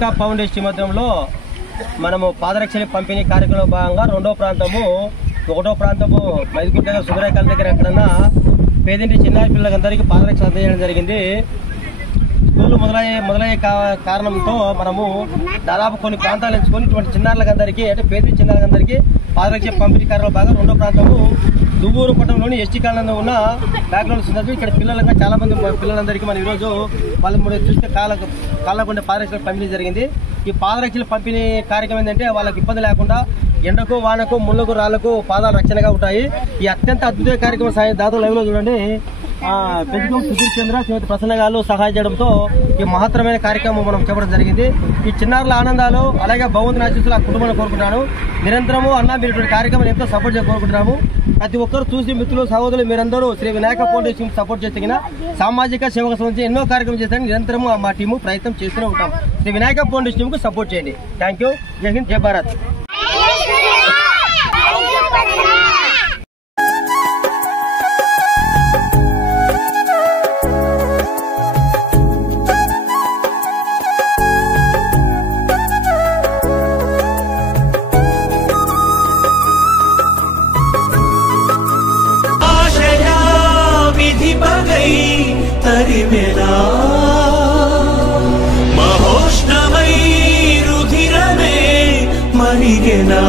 Vinayaka foundation మధ్యంలో మనము పాదరక్షల పంపిణీ కార్యక్రమంలో భాగంగా రెండో ప్రాంతము, ఒకటో ప్రాంతము మైదుగుంట దగ్గర సుధరాయకాల దగ్గర ఎక్కడన్నా పేదింటి చిన్నారి పిల్లలందరికీ పాదరక్ష అందజేయడం జరిగింది. స్కూళ్ళు మొదలయ్యే కారణంతో మనము దాదాపు కొన్ని ప్రాంతాలు ఎంచుకొని ఇటువంటి చిన్నారులందరికీ అంటే పేదింటి చిన్నారులందరికీ పాదరక్ష పంపిణీ కార్యక్రమంలో భాగంగా రెండో ప్రాంతము దువ్వూరు పట్టణంలోని ఎస్టీ కాలనీలో ఉన్న బ్యాక్గ్రౌండ్ సందర్భంగా ఇక్కడ పిల్లలంగా చాలా మంది పిల్లలందరికీ మనం ఈరోజు వాళ్ళు చూస్తే కాళ్ళకుండే పాదరక్షలు పంపిణీ జరిగింది. ఈ పాదరక్షల పంపిణీ కార్యక్రమం ఏంటంటే వాళ్ళకి ఇబ్బంది లేకుండా ఎండకు వానకు ముళ్ళకు రాళ్లకు పాదాలు రక్షణగా ఉంటాయి. ఈ అత్యంత అద్భుత కార్యక్రమం దాదాపు లైవ్ లో చూడండి పెద్దగం సుధీర్ చంద్ర శ్రీమతి ప్రసన్న గారు సహాయం చేయడంతో ఈ మహత్తరమైన కార్యక్రమం మనం చెప్పడం జరిగింది. ఈ చిన్నారుల ఆనందాలు అలాగే భగవంతుని ఆశీస్సులు ఆ కుటుంబాన్ని కోరుకుంటున్నాను. నిరంతరము మీరు ఇటువంటి కార్యక్రమం ఎంతో సపోర్ట్ చేసి కోరుకుంటున్నాము. ప్రతి ఒక్కరు చూసి మిత్రులు సహోదరులు మీరందరూ శ్రీ వినాయక ఫౌండేషన్ సపోర్ట్ చేసిన సామాజిక సేవకు సంబంధించి ఎన్నో కార్యక్రమం చేస్తారని నిరంతరము మా టీము ప్రయత్నం చేస్తూనే ఉంటాం. శ్రీ వినాయక ఫౌండేషన్ కు సపోర్ట్ చేయండి. Thank you. జై హింద్, జై భారత్. మహోష్ణమై రుధిరమే మరిగెనా